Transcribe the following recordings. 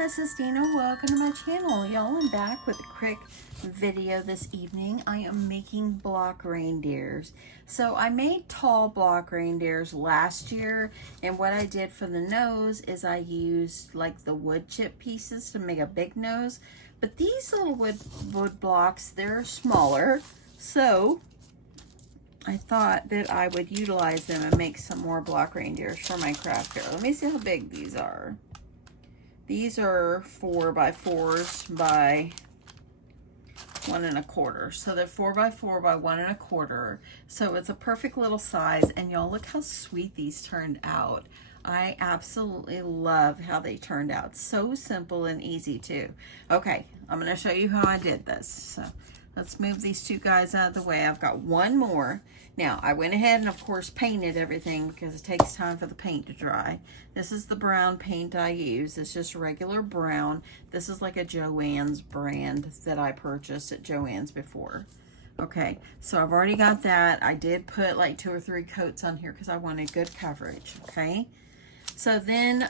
this is Dina. Welcome to my channel. Y'all, I'm back with a quick video this evening. I am making block reindeers. So I made tall block reindeers last year, and what I did for the nose is I used like the wood chip pieces to make a big nose. But these little wood blocks, they're smaller, so I thought that I would utilize them and make some more block reindeers for my craft fair. Let me see how big these are. These are 4x4s by 1 1/4. So they're 4x4 by 1 1/4. So it's a perfect little size. And y'all, look how sweet these turned out. I absolutely love how they turned out. So simple and easy too. Okay, I'm going to show you how I did this. So let's move these two guys out of the way. I've got one more. Now, I went ahead and, of course, painted everything because it takes time for the paint to dry. This is the brown paint I use. It's just regular brown. This is like a Joann's brand that I purchased at Joann's before. Okay, so I've already got that. I did put like 2 or 3 coats on here because I wanted good coverage, okay? So then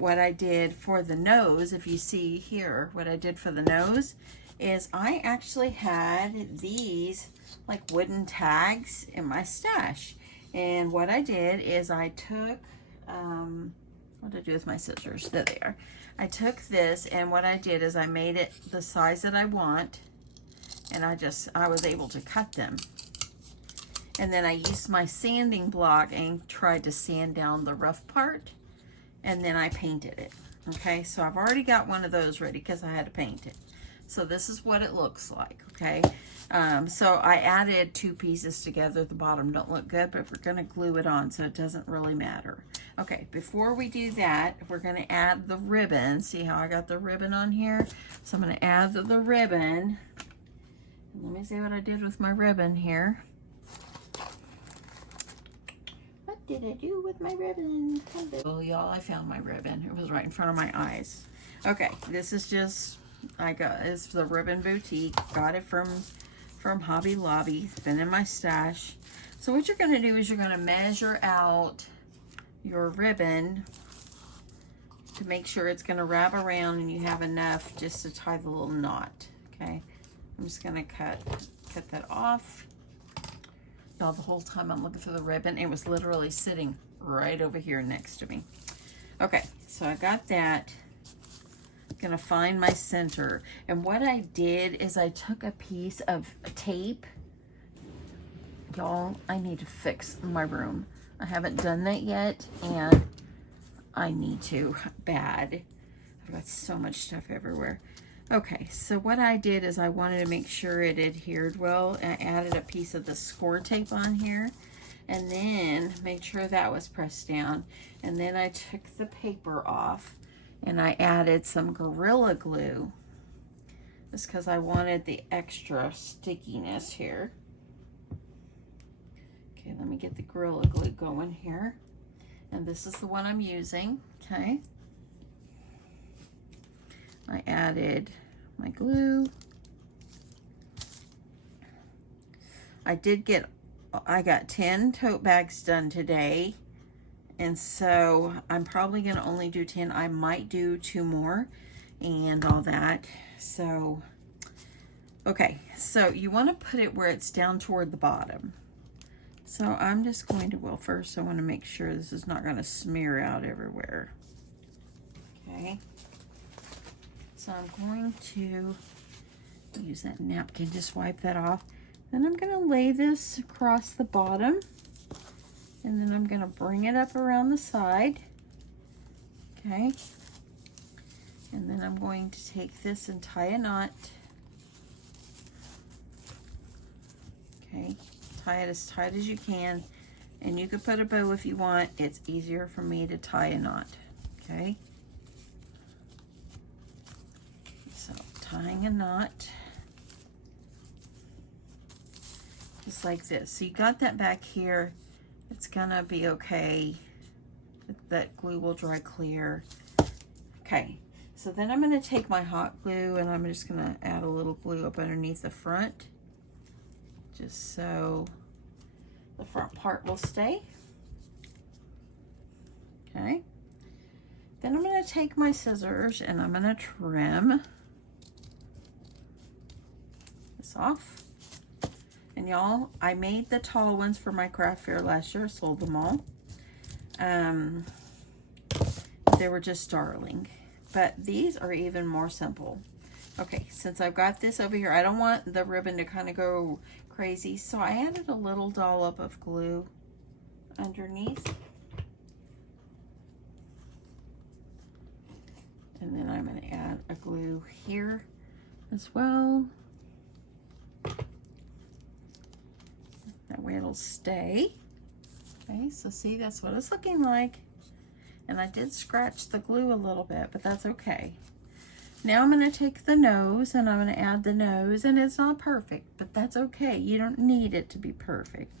what I did for the nose, if you see here, what I did for the nose is I actually had these like wooden tags in my stash. And what I did is I took, what did I do with my scissors? There they are. I took this, and what I did is I made it the size that I want, and I was able to cut them. And then I used my sanding block and tried to sand down the rough part, and then I painted it. Okay, so I've already got one of those ready because I had to paint it. So this is what it looks like, okay? So I added 2 pieces together. The bottom don't look good, but we're gonna glue it on, so it doesn't really matter. Okay, before we do that, we're gonna add the ribbon. See how I got the ribbon on here? So I'm gonna add the ribbon. Let me see what I did with my ribbon here. What did I do with my ribbon? Well, y'all, I found my ribbon. It was right in front of my eyes. Okay, this is just, it's the Ribbon Boutique. Got it from Hobby Lobby. It's been in my stash. So what you're going to do is you're going to measure out your ribbon to make sure it's going to wrap around and you have enough just to tie the little knot. Okay, I'm just going to cut that off. Now, the whole time I'm looking for the ribbon, it was literally sitting right over here next to me. Okay, so I got that. Gonna find my center, and what I did is I took a piece of tape. Y'all, I need to fix my room. I haven't done that yet, and I need to bad. I've got so much stuff everywhere. Okay, so what I did is I wanted to make sure it adhered well. I added a piece of the score tape on here, and then made sure that was pressed down, and then I took the paper off. And I added some Gorilla Glue just because I wanted the extra stickiness here. Okay, let me get the Gorilla Glue going here. And this is the one I'm using, okay? I added my glue. I got 10 tote bags done today. And so I'm probably going to only do 10. I might do 2 more and all that. So, okay. So you want to put it where it's down toward the bottom. So I'm just going to, well, first I want to make sure this is not going to smear out everywhere. Okay. So I'm going to use that napkin, just wipe that off. Then I'm going to lay this across the bottom. And then I'm going to bring it up around the side, okay? And then I'm going to take this and tie a knot. Okay, tie it as tight as you can. And you could put a bow if you want. It's easier for me to tie a knot, okay? So tying a knot, just like this. So you got that back here. It's gonna be okay. That glue will dry clear. Okay, so then I'm gonna take my hot glue and I'm just gonna add a little glue up underneath the front, just so the front part will stay. Okay, Then I'm going to take my scissors and I'm going to trim this off. And y'all, I made the tall ones for my craft fair last year, sold them all. They were just darling. But these are even more simple. Okay, since I've got this over here, I don't want the ribbon to kind of go crazy, so I added a little dollop of glue underneath. And then I'm going to add a glue here as well. That way it'll stay. Okay, so see, that's what it's looking like. And I did scratch the glue a little bit, but that's okay. Now I'm going to take the nose and I'm going to add the nose, and it's not perfect, but that's okay. You don't need it to be perfect.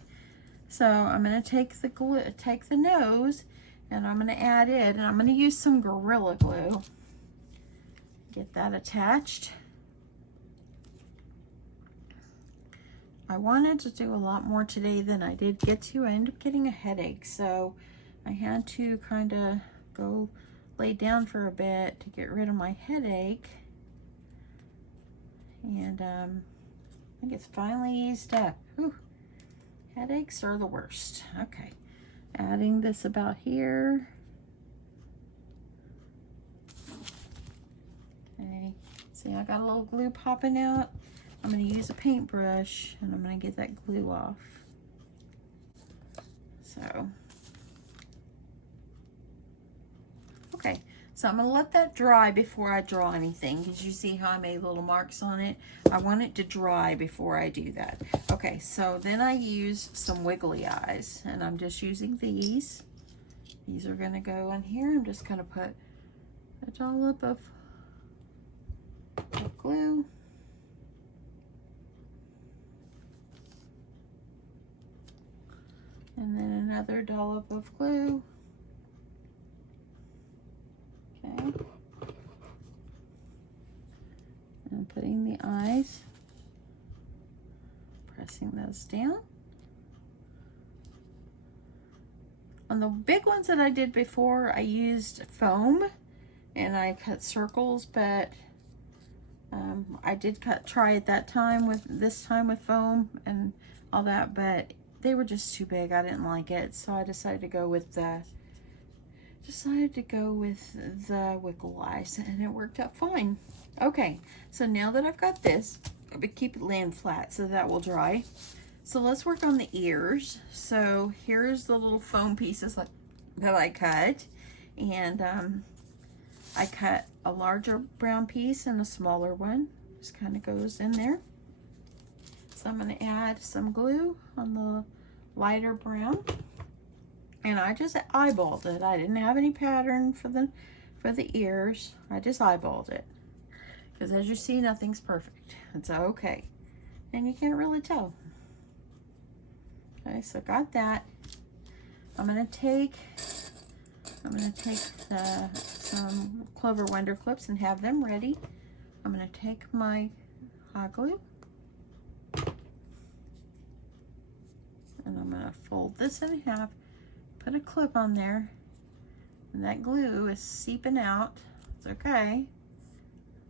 So I'm going to take the glue, take the nose, and I'm going to add it, and I'm going to use some Gorilla Glue. Get that attached. I wanted to do a lot more today than I did get to. I ended up getting a headache, so I had to kind of go lay down for a bit to get rid of my headache. And I think it's finally eased up. Whew. Headaches are the worst. Okay, adding this about here. Okay, see, I got a little glue popping out. I'm going to use a paintbrush and I'm going to get that glue off. So, okay, so I'm going to let that dry before I draw anything, because you see how I made little marks on it. I want it to dry before I do that. Okay, so then I use some wiggly eyes, and I'm just using these. These are going to go in here. I'm just going to put a dollop of glue. And then another dollop of glue. Okay. And putting the eyes, pressing those down. On the big ones that I did before, I used foam and I cut circles, but I did try at that time this time with foam and all that, but they were just too big. I didn't like it, so I decided to go with the wiggle eyes, and it worked out fine. Okay, so now that I've got this, but keep it laying flat so that will dry. So let's work on the ears. So here's the little foam pieces that I cut, and I cut a larger brown piece and a smaller one. Just kind of goes in there. So I'm going to add some glue on the lighter brown, and I just eyeballed it. I didn't have any pattern for the ears. I just eyeballed it, because as you see, nothing's perfect. It's okay, and you can't really tell. Okay, so got that. I'm gonna take some Clover Wonder clips and have them ready. I'm gonna take my hot glue, and I'm gonna fold this in half, put a clip on there, and that glue is seeping out. It's okay.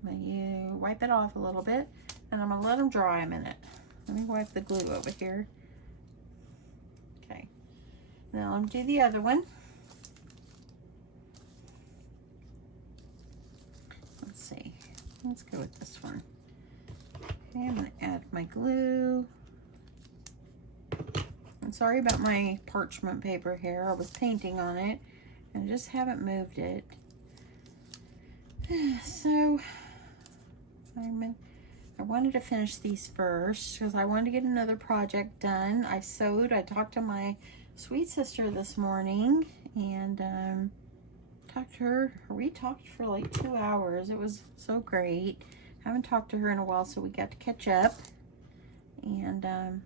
You wipe it off a little bit, and I'm gonna let them dry a minute. Let me wipe the glue over here. Okay, now I'm gonna do the other one. Let's see, let's go with this one. Okay, I'm gonna add my glue. I'm sorry about my parchment paper here. I was painting on it and I just haven't moved it. So I wanted to finish these first because I wanted to get another project done. I sewed. I talked to my sweet sister this morning and talked to her. We talked for like 2 hours. It was so great. Haven't talked to her in a while, so we got to catch up. And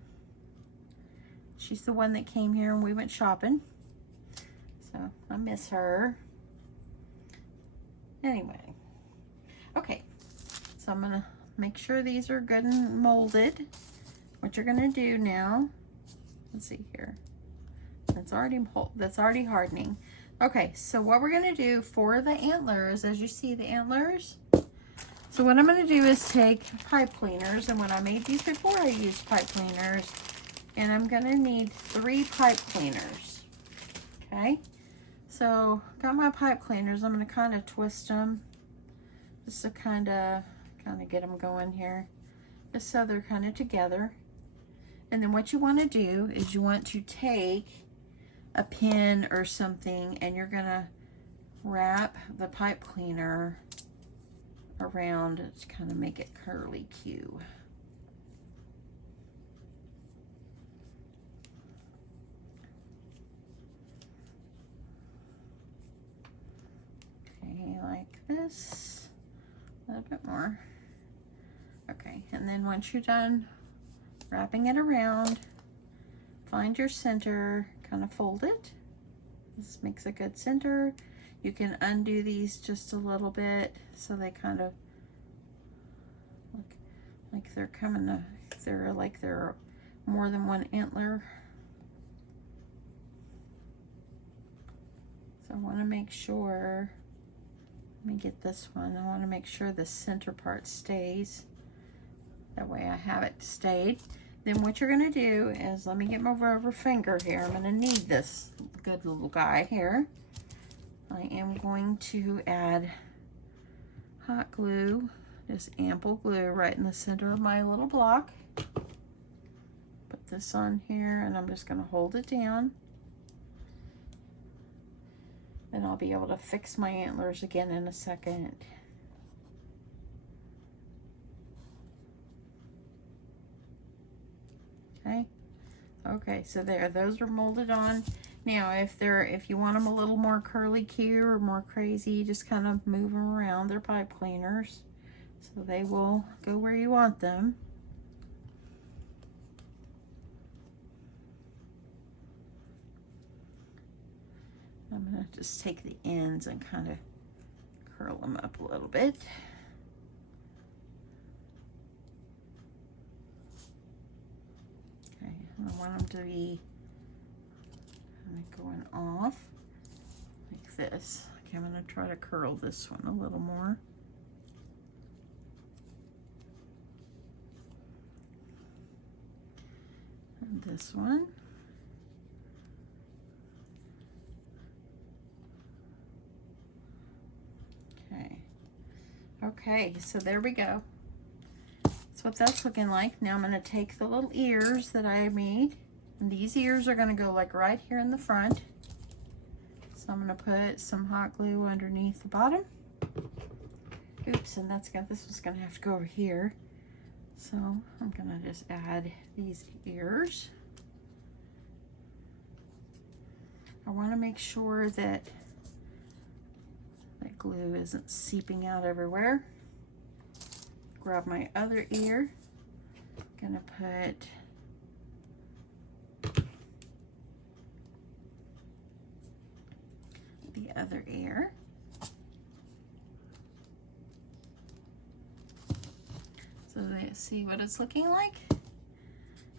she's the one that came here and we went shopping. So I miss her. Anyway. Okay. So I'm going to make sure these are good and molded. What you're going to do now, let's see here. That's already hardening. Okay, so what we're gonna do for the antlers, as you see the antlers, so what I'm gonna do is take pipe cleaners, and when I made these before, I used pipe cleaners, and I'm gonna need 3 pipe cleaners, okay? So, got my pipe cleaners, I'm gonna kind of twist them, just to kind of get them going here, just so they're kind of together. And then what you want to do is you want to take a pin or something, and you're gonna wrap the pipe cleaner around to kind of make it curly Q. Okay, like this, a little bit more. Okay, and then once you're done wrapping it around, find your center, kind of fold it. This makes a good center. You can undo these just a little bit so they kind of look like they're coming to, they're more than one antler. So I want to make sure, let me get this one, I want to make sure the center part stays. That way I have it stayed. Then what you're gonna do is, let me get my rubber finger here. I'm gonna need this good little guy here. I am going to add hot glue, just ample glue right in the center of my little block. Put this on here, and I'm just gonna hold it down. Then I'll be able to fix my antlers again in a second. Okay. Okay, so there, those are molded on. Now, if you want them a little more curly Q or more crazy, just kind of move them around. They're pipe cleaners, so they will go where you want them. I'm gonna just take the ends and kind of curl them up a little bit. Okay, I want them to be kind of going off like this. Okay, I'm gonna try to curl this one a little more. And this one. Okay. Okay, so there we go. That's what that's looking like. Now I'm going to take the little ears that I made, and these ears are going to go like right here in the front. So I'm going to put some hot glue underneath the bottom. Oops, and this was going to have to go over here. So I'm going to just add these ears. I want to make sure that that glue isn't seeping out everywhere. Grab my other ear. Gonna put the other ear. So let's see what it's looking like.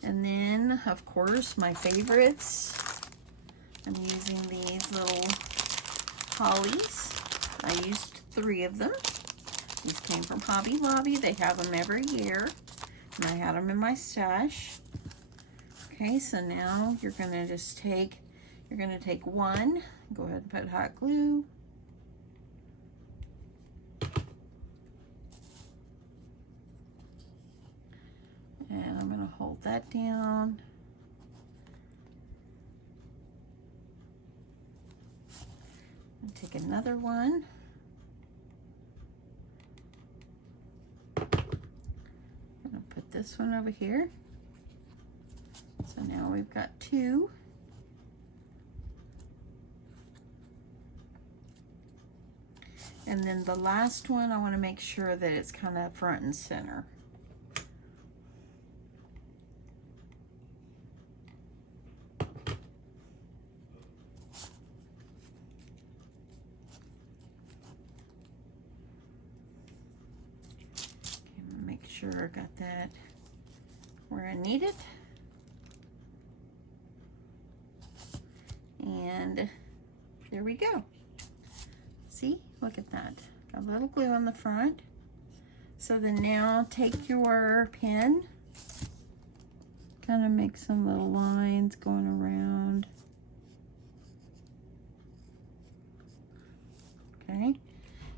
And then, of course, my favorites. I'm using these little hollies. I used 3 of them. These came from Hobby Lobby. They have them every year, and I had them in my stash. Okay, so now you're gonna just take, one, go ahead and put hot glue. And I'm gonna hold that down. And take another one. Put this one over here. So now we've got 2. And then the last one, I want to make sure that it's kind of front and center. Sure, I got that where I need it. there we go. See, look at that. Got a little glue on the front. So then now take your pen, kind of make some little lines going around. Okay,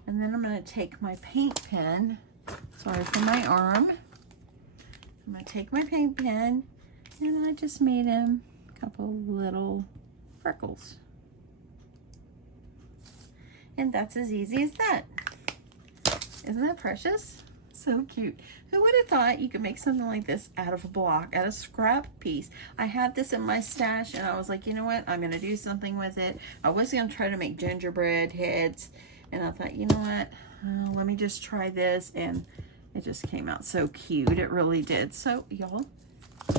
and then I'm going to take my paint pen, sorry for my arm. I'm going to take my paint pen, and I just made him a couple little freckles. And that's as easy as that. Isn't that precious? So cute. Who would have thought you could make something like this out of a block, out of scrap piece? I had this in my stash and I was like, you know what? I'm going to do something with it. I was going to try to make gingerbread heads. And I thought, you know what? Let me just try this. And it just came out so cute. It really did. So y'all,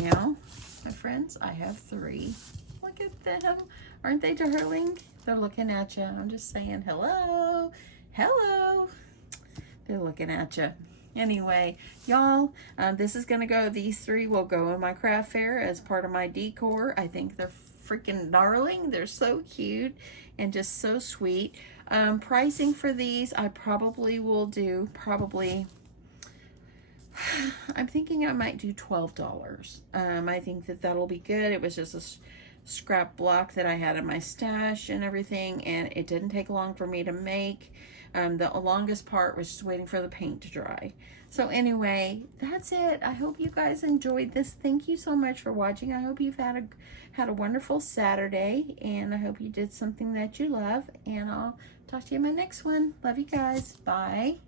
now, my friends, I have 3. Look at them. Aren't they darling? They're looking at you. I'm just saying hello. Hello. They're looking at you. Anyway, y'all, this is going to go, these 3 will go in my craft fair as part of my decor. I think they're freaking darling. They're so cute and just so sweet. Pricing for these, I probably will do, I'm thinking I might do $12. I think that that'll be good. It was just a scrap block that I had in my stash and everything, and it didn't take long for me to make. The longest part was just waiting for the paint to dry. So anyway, that's it. I hope you guys enjoyed this. Thank you so much for watching. I hope you've had a wonderful Saturday, and I hope you did something that you love, and I'll talk to you in my next one. Love you guys. Bye.